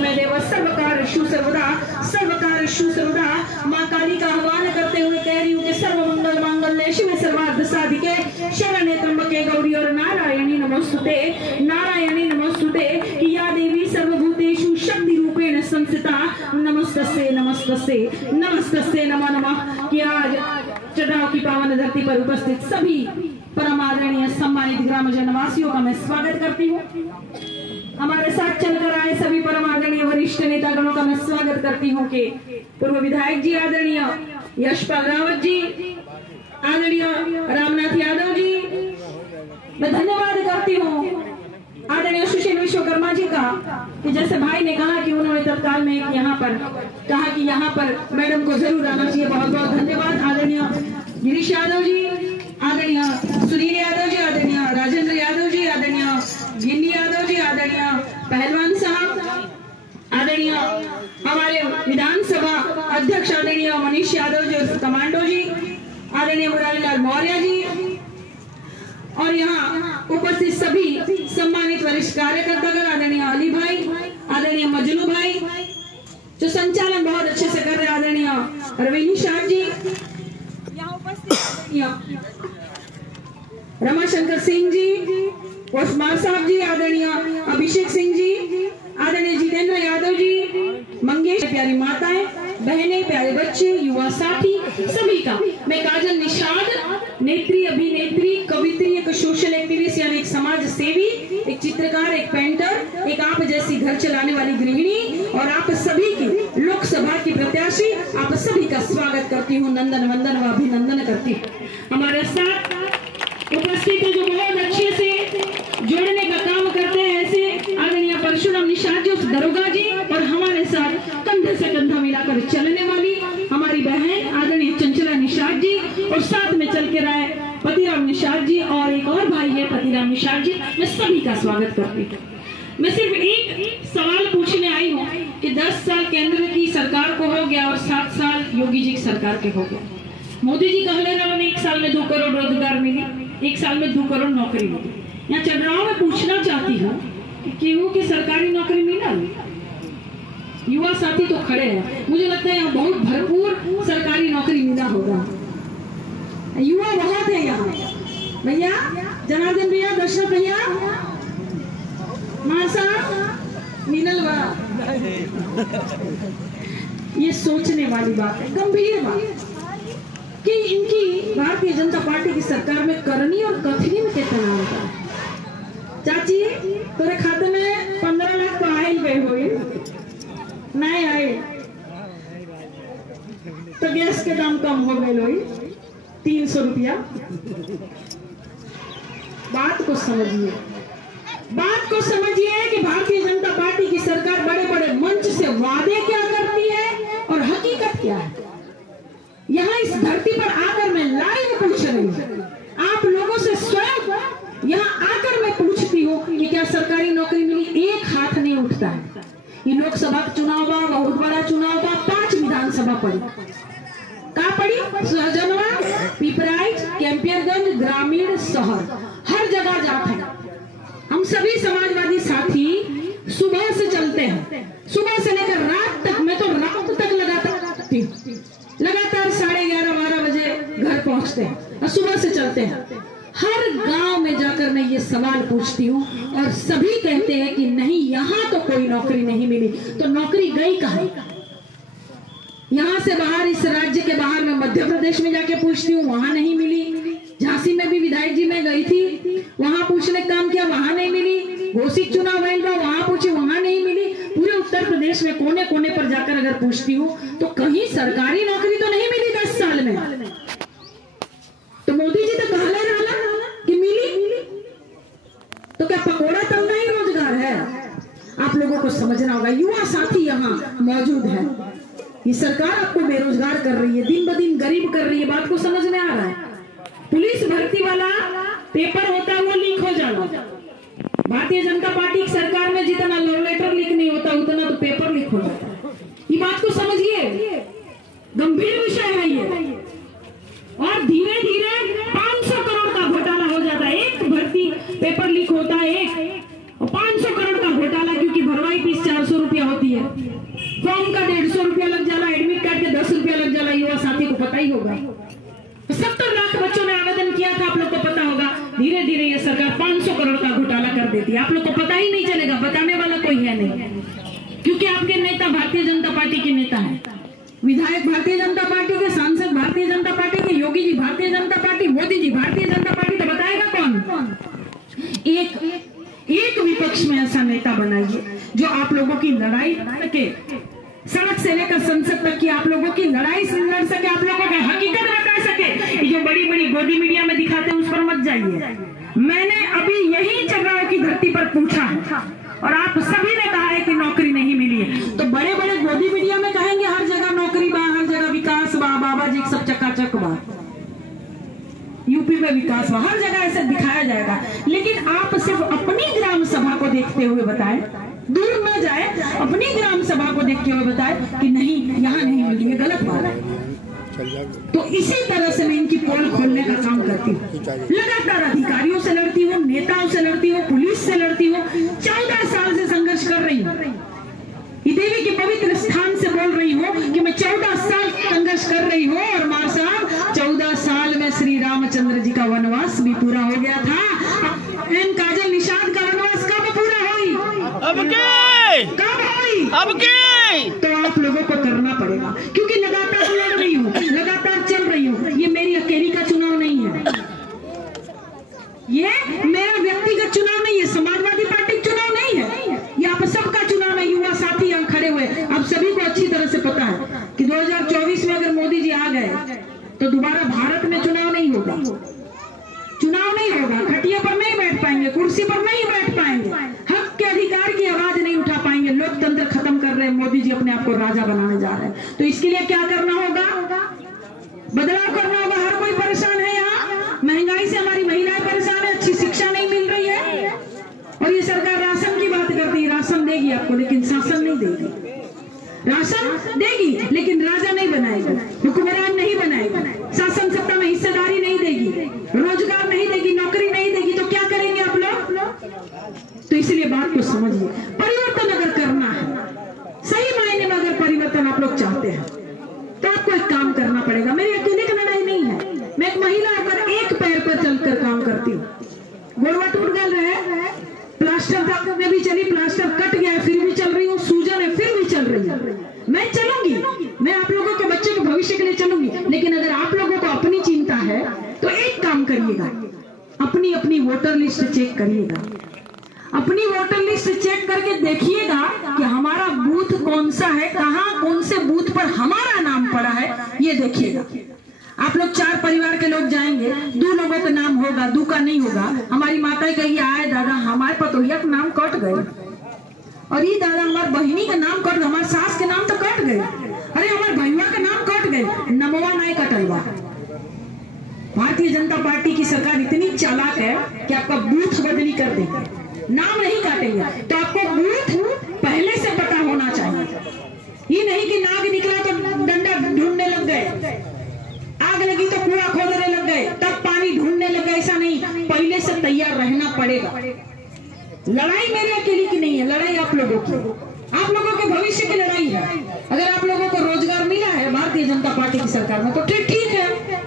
में देव सर्वकार्येषु सर्वदा। माँ काली का आह्वान करते हुए कह रही हूँ कि सर्व मंगल मांगल्ये शिवे सर्वार्थ साधिके शरण्ये त्र्यंबके गौरी और नारायणी नमोस्तुते कि या देवी सर्वभूतेषु शक्ति रूपेण संस्थिता नमस्तस्ये नमो नमः। कि आज चढ़ाव की पावन धरती पर उपस्थित सभी परम आदरणीय सम्मानित ग्रामजन वासियों का मैं स्वागत करती हूँ। हमारे साथ चलकर आए सभी परम आदरणीय वरिष्ठ नेतागणों का मैं स्वागत करती हूँ कि पूर्व विधायक जी आदरणीय यशपाल रावत जी, आदरणीय रामनाथ यादव जी, मैं धन्यवाद करती हूँ आदरणीय सुशील विश्वकर्मा जी का कि जैसे भाई ने कहा कि उन्होंने तत्काल में यहाँ पर कहा कि यहाँ पर मैडम को जरूर आना चाहिए। बहुत बहुत धन्यवाद आदरणीय गिरीश यादव जी, आदरणीय सुनील यादव जी, आदरणीय राजेंद्र यादव जी, आदरणीय गिन्नी यादव जी, आदरणीय पहलवान साहब, आदरणीय हमारे विधानसभा अध्यक्ष आदरणीय मनीष यादव जी कमांडो जी, आदरणीय मुरारीलाल मौर्य जी और यहाँ उपस्थित सभी सम्मानित वरिष्ठ कार्यकर्तागण, आदरणीय अली भाई, आदरणीय मजनू भाई जो संचालन बहुत अच्छे से कर रहे हैं, आदरणीय रवीनी शाह जी, यहाँ उपस्थित रमाशंकर सिंह जी, पोस्टमार साहब जी, आदरणीय अभिषेक सिंह जी, आदरणीय जितेंद्र यादव जी, मंगेश, प्यारी माताएं बहनें, प्यारे बच्चे, युवा साथी सभी का मैं काजल निषाद, नेत्री, अभिनेत्री, कवित्री, एक सोशल एक्टिविस्ट यानी एक समाज सेवी, एक चित्रकार, एक पेंटर, एक आप जैसी घर चलाने वाली गृहिणी और आप सभी की लोकसभा की प्रत्याशी, आप सभी का स्वागत करती हूँ, नंदन वंदन व अभिनंदन करती हूँ। हमारे साथ उपस्थित है जो बहुत अच्छे से जोड़ने का काम करते हैं ऐसे आदरणीय परशुराम निषाद जी, दरोगा जी और हमारे साथ कंधे से कंधा मिलाकर चलने वाली हमारी बहन आदरणीय चंचला निषाद जी और साथ में चल के रहे पतिराम निषाद जी और एक और भाई है पतिराम निषाद जी। मैं सभी का स्वागत करती हूँ। मैं सिर्फ एक सवाल पूछने आई हूँ कि 10 साल केंद्र की सरकार को हो गया और 7 साल योगी जी की सरकार के हो गया। मोदी जी कहले रहा ने 1 साल में 2 करोड़ रोजगार मिली, 1 साल में 2 करोड़ नौकरी मिली। यहाँ चढ़ाव में पूछना चाहती हूँ कि केहू की सरकारी नौकरी मिला? युवा साथी तो खड़े हैं, मुझे लगता है यहाँ बहुत भरपूर सरकारी नौकरी मिला होगा। युवा बहुत है यहाँ। भैया जनार्दन भैया, दशरथ भैया, मासा मिनल ये सोचने वाली बात है, गंभीर बात कि इनकी भारतीय जनता पार्टी की सरकार में करनी और कथनी में कितना होता है। चाची तोरे खाते में 15 लाख तो आए गए हो, नहीं आए तो गैस के दाम कम हो गए लोई 300 रुपया। बात को समझिए कि भारतीय जनता पार्टी की सरकार बड़े बड़े मंच से वादे क्या करती है और हकीकत क्या है। यहाँ इस धरती पर आकर मैं लाइव पूछ रही हूँ, आप लोगों से स्वयं यहाँ आकर मैं पूछती हूँ कि क्या सरकारी नौकरी मिली? एक हाथ नहीं उठता है। ये लोकसभा का चुनाव बा, बहुत बड़ा चुनाव बा, 5 विधानसभा पड़ी, कहाँ पड़ी? सहजनवा, पिपराइच, कैंपियरगंज, ग्रामीण, शहर, हर जगह जाते हैं। हम सभी समाजवादी साथी सुबह से चलते हैं, सुबह से लेकर रात तक, मैं तो रात तक लगातार 11:30-12 बजे घर पहुंचते हैं और सुबह से चलते हैं। हर गांव में जाकर मैं ये सवाल पूछती हूँ और सभी कहते हैं कि नहीं, यहाँ तो कोई नौकरी नहीं मिली। तो नौकरी गई कहाँ? यहाँ से बाहर, इस राज्य के बाहर मैं मध्य प्रदेश में जाके पूछती हूँ, वहां नहीं मिली। झांसी में भी विधायक जी में गई थी, वहां पूछने का काम किया, वहां नहीं मिली। घोषित चुनाव वहां पूछी, वहां नहीं मिली। पूरे उत्तर प्रदेश में कोने कोने पर जाकर अगर पूछती हूँ तो कहीं सरकारी नौकरी तो नहीं मिली 10 साल में। तो मोदी जी तो कहले रहा कि मिली, तो क्या पकोड़ा तलना ही रोजगार है? आप लोगों को समझना होगा। युवा साथी यहाँ मौजूद है, ये सरकार आपको बेरोजगार कर रही है, दिन ब दिन गरीब कर रही है। बात को समझ में आ रहा है? पुलिस भर्ती वाला पेपर होता है वो लीक हो जाना। भारतीय जनता पार्टी की सरकार में जितना लव लेटर लीक नहीं होता उतना तो पेपर लीक हो जाता है। ये बात को समझिए, गंभीर विषय है ये। और धीरे धीरे 500 करोड़ का घोटाला हो जाता है। एक भर्ती पेपर लीक होता है, एक और 500 करोड़ का घोटाला, क्योंकि भरवाई फीस 400 रुपया होती है। सड़क जला, युवा साथी को पता ही होगा। 70 लाख बच्चों ने आवेदन किया था, आप लोग को पता होगा। धीरे धीरे ये सरकार 500 करोड़ का घोटाला कर देती है, आप लोग को पता ही नहीं चलेगा, बताने वाला कोई है नहीं, क्योंकि आपके नेता भारतीय जनता पार्टी के नेता है, विधायक भारतीय जनता पार्टी के, सांसद भारतीय जनता पार्टी के, योगी जी भारतीय जनता पार्टी, मोदी जी भारतीय जनता पार्टी, तो बताएगा कौन? एक विपक्ष में ऐसा नेता बनाइए जो आप लोगों की लड़ाई के सड़क से लेकर संसद तक की आप लोगों की लड़ाई लड़ सके, आप लोगों को हकीकत बता सके। जो बड़ी बड़ी गोदी मीडिया में दिखाते हैं उस पर मत जाइए। मैंने अभी यही चर्राओं की धरती पर पूछा है और आप सभी ने कहा है कि नौकरी नहीं मिली है, तो बड़े बड़े गोदी मीडिया में कहेंगे हर जगह नौकरी बा, हर जगह विकास बा, बाबा जी सब चकाचक बा, यूपी में विकास बा, हर जगह ऐसे दिखाया जाएगा। लेकिन आप सिर्फ अपनी ग्राम सभा को देखते हुए बताएं, दूर न जाए, अपनी ग्राम सभा को देखते हुए बताएं कि नहीं यहाँ नहीं मिली है, गलत बात है। तो इसी तरह से मैं इनकी पोल खोलने का काम करती हूँ, लगातार अधिकारियों से लड़ती हूँ, नेताओं से लड़ती हूँ, पुलिस से लड़ती हूँ, 14 साल से संघर्ष कर रही हूँ। देवी के पवित्र स्थान से बोल रही हूँ कि मैं 14 साल संघर्ष कर रही हूँ। और माँ साहब 14 साल में श्री रामचंद्र जी का वनवास भी पूरा हो गया था। एम काजल निषाद का वनवास कब पूरा हुई? कब हुई? तो आप लोगों को करना पड़ेगा, क्योंकि लगातार लड़ रही हूँ, लगातार चल रही हूँ। ये मेरी अकेली का चुनाव नहीं है, ये मेरा व्यक्तिगत चुनाव नहीं है, समाजवादी पार्टी चुनाव नहीं है, ये आप सबका चुनाव है। युवा साथी यहाँ खड़े हुए, आप सभी को अच्छी तरह से पता है कि 2024 में अगर मोदी जी आ गए तो दोबारा भारत में चुनाव नहीं होगा, चुनाव नहीं होगा, खटिया पर नहीं बैठ पाएंगे, कुर्सी पर नहीं बैठ पाएंगे, हक के अधिकार की आवाज नहीं उठा पाएंगे। लोकतंत्र खत्म कर रहे हैं मोदी जी, अपने आप को राजा बनाने जा रहे हैं। तो इसके लिए क्या करना होगा? बदलाव करना होगा। हर कोई परेशान है यहाँ, महंगाई से हमारी महिलाएं परेशान है, अच्छी शिक्षा नहीं मिल रही है, और ये सरकार राशन की बात करती है। राशन देगी आपको लेकिन शासन नहीं देगी, राशन देगी लेकिन राजा नहीं बनाएगी, हुक्मरान नहीं बनाएगी, शासन सत्ता में हिस्सेदारी नहीं देगी, रोजगार नहीं देगी, नौकरी नहीं देगी, तो क्या करेंगे आप लोग? तो इसलिए बात को समझिए, परिवर्तन अगर करना है, सही मायने में अगर परिवर्तन आप लोग चाहते हैं तो आपको एक काम करना पड़ेगा। मेरी अकेले की लड़ाई नहीं है, मैं एक महिला होकर एक पैर पर चलकर काम करती हूँ। गोड़वा टूट गए है, प्लास्टर में भी चली, प्लास्टर कट गया फिर भी चल रही हूँ, सूजन है फिर भी चल रही है। मैं चलूंगी, मैं आप लोगों के बच्चे के भविष्य के लिए चलूंगी। लेकिन अगर आप लोगों को अपनी चिंता है तो एक काम करिएगा, अपनी अपनी वोटर लिस्ट चेक करिएगा, अपनी वोटर लिस्ट चेक करके देखिएगा कि हमारा बूथ कौन सा है, कहाँ कौन से बूथ पर हमारा नाम पड़ा है, ये देखिएगा। आप लोग 4 परिवार के लोग जाएंगे, 2 लोगों का नाम होगा, 2 का नहीं होगा। हमारी माता कही आए दादा हमारे पतोहिया का नाम कट गए, और ये दादा हमारे बहिनी का नाम कट गए, हमारे सास के नाम तो कट गए, अरे हमारे भैया का नाम कट गए, नमवा नहीं कटलवा। भारतीय जनता पार्टी की सरकार इतनी चालाक है कि आपका बूथ बदली कर देंगे, नाम नहीं काटेंगे। तो आपको बूथ पहले से पता होना चाहिए, ये नहीं कि नाग निकला तो डंडा ढूंढने लग गए, आग लगी तो कुआं खोदने लग गए, तब पानी ढूंढने लग गए, ऐसा नहीं, पहले से तैयार रहना पड़ेगा। लड़ाई मेरे अकेले की नहीं है, लड़ाई आप लोगों की, आप लोगों के भविष्य की लड़ाई है। अगर आप लोगों को रोजगार मिला है भारतीय जनता पार्टी की सरकार में तो ठीक है,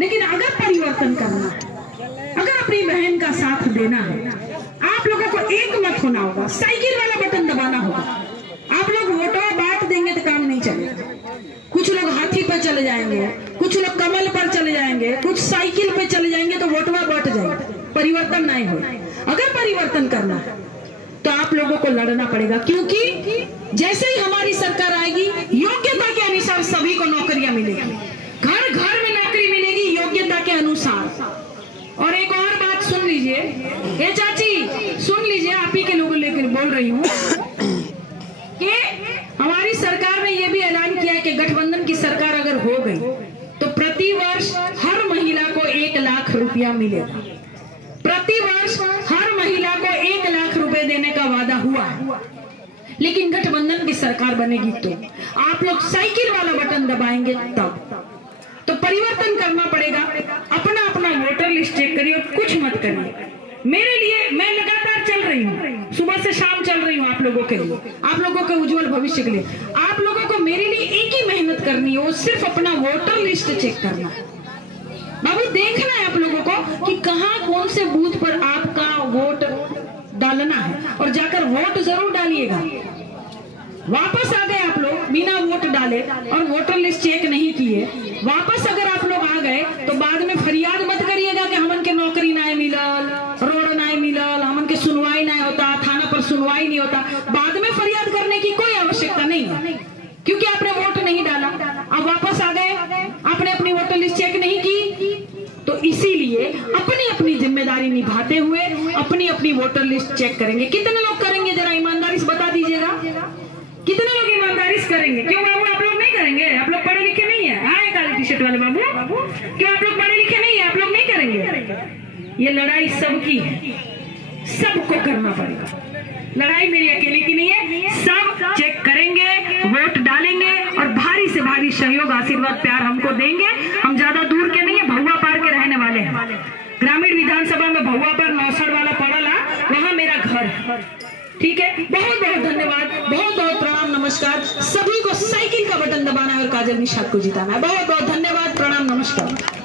लेकिन अगर परिवर्तन करना है, अगर अपनी बहन का साथ देना है, आप लोगों को एक मत होना होगा, साइकिल वाला बटन दबाना होगा। आप लोग वोटों बांट देंगे तो काम नहीं चलेगा। कुछ लोग हाथी पर चले जाएंगे, कुछ लोग कमल पर चले जाएंगे, कुछ साइकिल पे चले जाएंगे, तो वोटवा बढ़ जाएगा, परिवर्तन नहीं हो। अगर परिवर्तन करना है तो आप लोगों को लड़ना पड़ेगा, क्योंकि जैसे ही हमारी सरकार आएगी योग्यता के अनुसार सभी को नौकरियां मिलेगी, घर घर में नौकरी मिलेगी योग्यता के अनुसार। और एक और बात सुन लीजिए, ये चाची सुन लीजिए, आप ही के लोगों लेकर बोल रही हूँ कि हमारी सरकार ने यह भी ऐलान किया है कि गठबंधन की सरकार अगर हो गई तो प्रति वर्ष हर महिला को 1 लाख रुपया मिलेगा। प्रति वर्ष हर महिला को 1 लाख रुपए देने का वादा हुआ है। लेकिन गठबंधन की सरकार बनेगी तो आप लोग साइकिल वाला बटन दबाएंगे तब। तो परिवर्तन करना पड़ेगा, अपना अपना वोटर लिस्ट चेक करिए और कुछ मत करिए। मेरे लिए मैं लगातार चल रही हूँ, सुबह से शाम चल रही हूँ आप लोगों के लिए, आप लोगों के उज्जवल भविष्य के लिए। आप लोगों लोगों को मेरे लिए एक ही मेहनत करनी है, वो सिर्फ अपना वोटर लिस्ट चेक करना है। बाबू देखना है आप लोगों को कि कहाँ कौन से बूथ पर आपका वोट डालना है, और जाकर वोट जरूर डालिएगा। वापस आ गए आप लोग बिना वोट डाले और वोटर लिस्ट चेक नहीं किए, वापस अगर आप लोग आ गए तो बाद में फरियाद मत करिएगा कि हमन के नौकरी ना मिलल, रोड ना मिलल, हमन के सुनवाई ना होता, थाना पर सुनवाई नहीं होता। बाद में फरियाद करने की कोई आवश्यकता नहीं है, क्योंकि आपने वोट नहीं डाला। अब वापस आ गए, आपने अपनी वोटर लिस्ट चेक नहीं की, तो इसीलिए अपनी अपनी जिम्मेदारी निभाते हुए अपनी अपनी वोटर लिस्ट चेक करेंगे। कितने लोग करेंगे जरा ईमानदारी से बता दीजिएगा, कितने लोग ईमानदारी से करेंगे? क्यों बाबू आप लोग नहीं करेंगे? आप लोग पढ़े लिखे नहीं है? हाँ काले टी शर्ट वाले बाबू, क्यों आप लोग पढ़े लिखे नहीं है? आप लोग नहीं करेंगे? ये लड़ाई सबकी है, सबको करना पड़ेगा। लड़ाई मेरी अकेले की नहीं है, सब चेक करेंगे, वोट डालेंगे और भारी से भारी सहयोग, आशीर्वाद, प्यार हमको देंगे। हम ज्यादा दूर के नहीं है, भहुआ पार के रहने वाले हैं। ग्रामीण विधानसभा में भहुआ पर 69 वाला पड़ला, वहां मेरा घर है। ठीक है, बहुत बहुत धन्यवाद, बहुत बहुत प्रणाम, नमस्कार। सभी को साइकिल का बटन दबाना है और काजल निषाद को जिताना है। बहुत बहुत धन्यवाद, प्रणाम, नमस्कार।